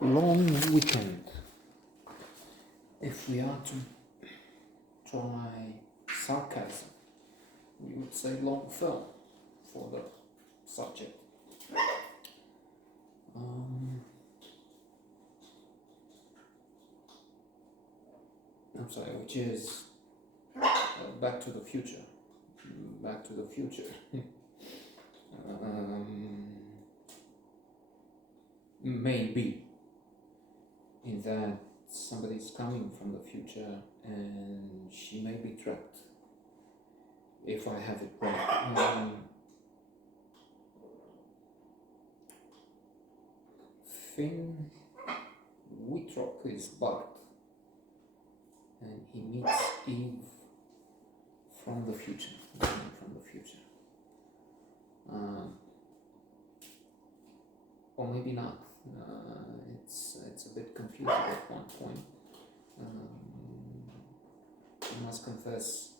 Long weekend. If we are to try sarcasm, we would say long film for the subject. I'm sorry, which is Back to the Future. Back to the Future. Maybe in that somebody's coming from the future and she may be trapped. If I have it right. Finn Wittrock is Bart, and he meets Eve from the future. Or maybe not. It's a bit confusing at one point. I must confess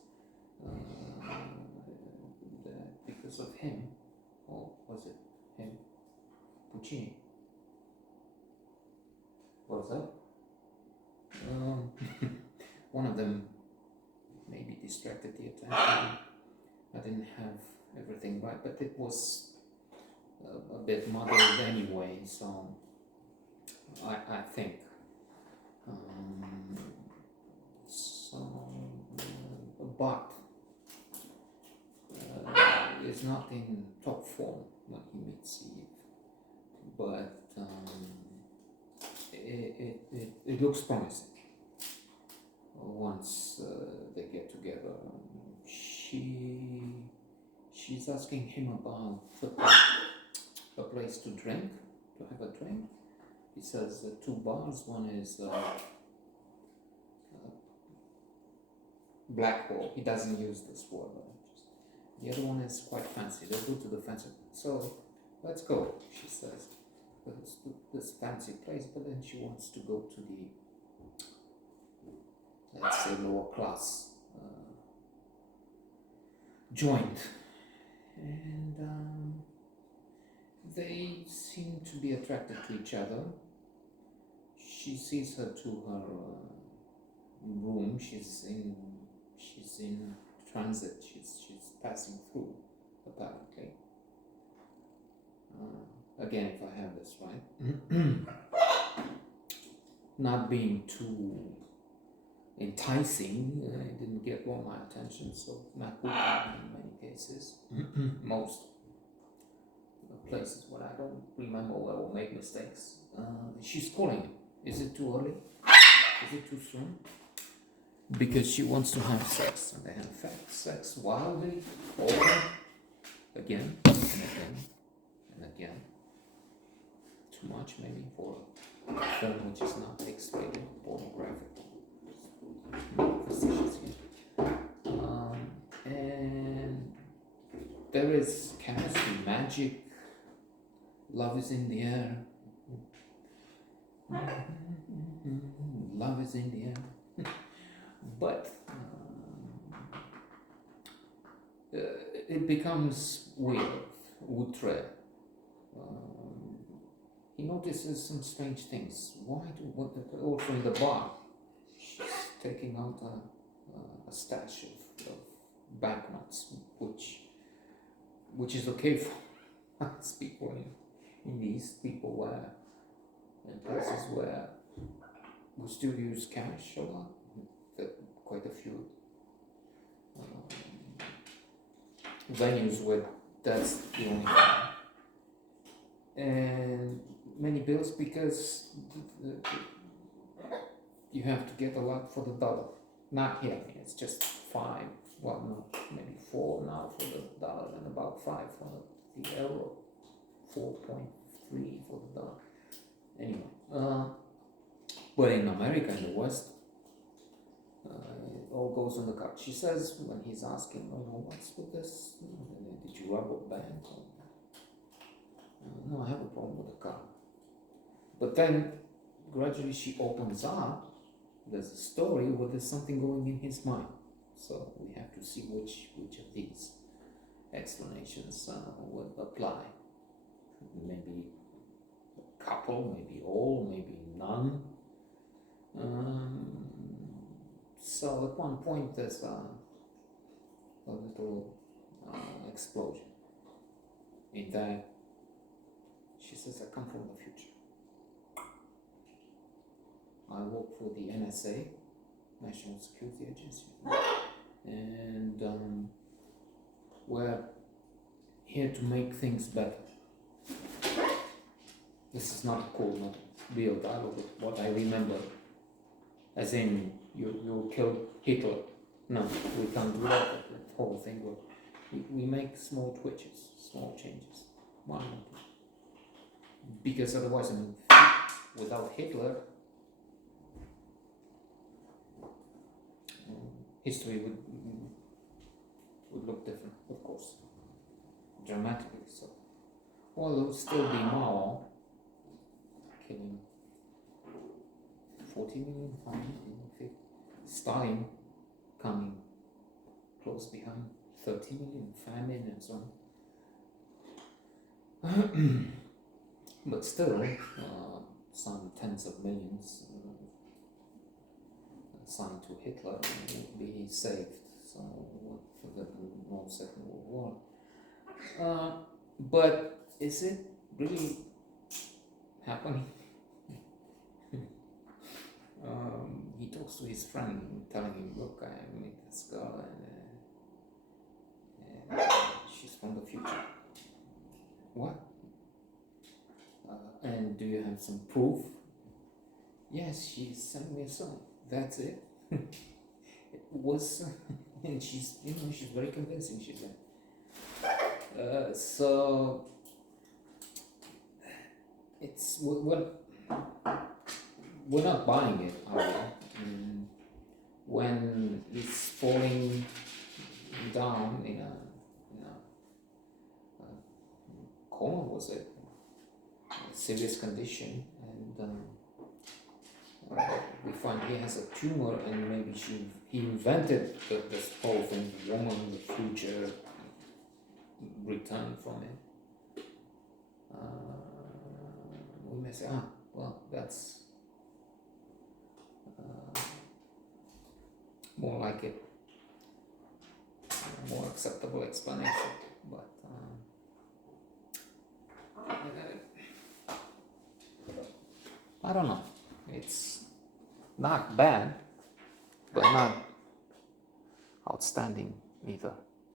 that because of him, or was it him? Puccini. What was that? One of them maybe distracted the attention. I didn't have everything right, but it was a bit muddled anyway, so I think. But is not in top form when he meets Eve, but it looks promising once they get together. She's asking him about a place to drink, to have a drink. He says two bars. One is Blackwall. He doesn't use this word. The other one is quite fancy. They go to the fancy. So let's go, she says. Let's do this fancy place, but then she wants to go to the, let's say, lower class joint. And they seem to be attracted to each other. She sees her to her room. She's in transit. She's passing through, apparently. Again, if I have this right. Not being too enticing, it didn't get all my attention, so not good in many cases. Most places when I don't remember well or make mistakes. She's calling. Is it too early? Is it too soon? Because she wants to have sex, and they have sex wildly, over, again, and again, and again. Too much maybe for a film which is not X-rated, pornographic. Facetious here. And there is chemistry, magic, love is in the air. Love is in the air. But it becomes weird. Outre. He notices some strange things. Also in the bar, she's taking out a stash of banknotes, which is okay for us people in the East. People where in places where we still use cash a lot. Quite a few venues where that's the only thing. And many bills because you have to get a lot for the dollar. Not here, it's just 5, well, no, maybe 4 now for the dollar and about 5 for the euro, 4.3 for the dollar. Anyway, but in America, in the West, it all goes on the card. She says when he's asking, what's with this? Did you rob a bank? No, I have a problem with the car. But then gradually she opens up. There's a story where there's something going in his mind. So we have to see which of these explanations would apply. Maybe a couple couple, maybe all, maybe none. So at one point there's a little explosion. In that, she says, I come from the future. I work for the NSA, National Security Agency, and we're here to make things better. This is not a cool, not real dialogue, but what I remember, as in you kill Hitler. No, we can't do that. The whole thing. We make small twitches, small changes, one more thing. Because otherwise, I mean, without Hitler, history would look different, of course, dramatically so. Well, there would still be Mao killing 40 million, 5 million, Stalin coming close behind, 30 million, famine and so on. But still, some tens of millions assigned to Hitler would be saved. So for the Second World War. But is it really happening? He talks to his friend, telling him, "Look, I met this girl, and she's from the future." What? And do you have some proof? Yes, she sent me a song. That's it. It was, and she's very convincing. She said. So it's we're not buying it, are we? When it's falling down in a coma, was it? Serious condition, and we find he has a tumor, and maybe he invented this whole thing, the woman, the future, return from it. We may say, well, that's more like it, more acceptable explanation, but I don't know. It's not bad, but not outstanding either.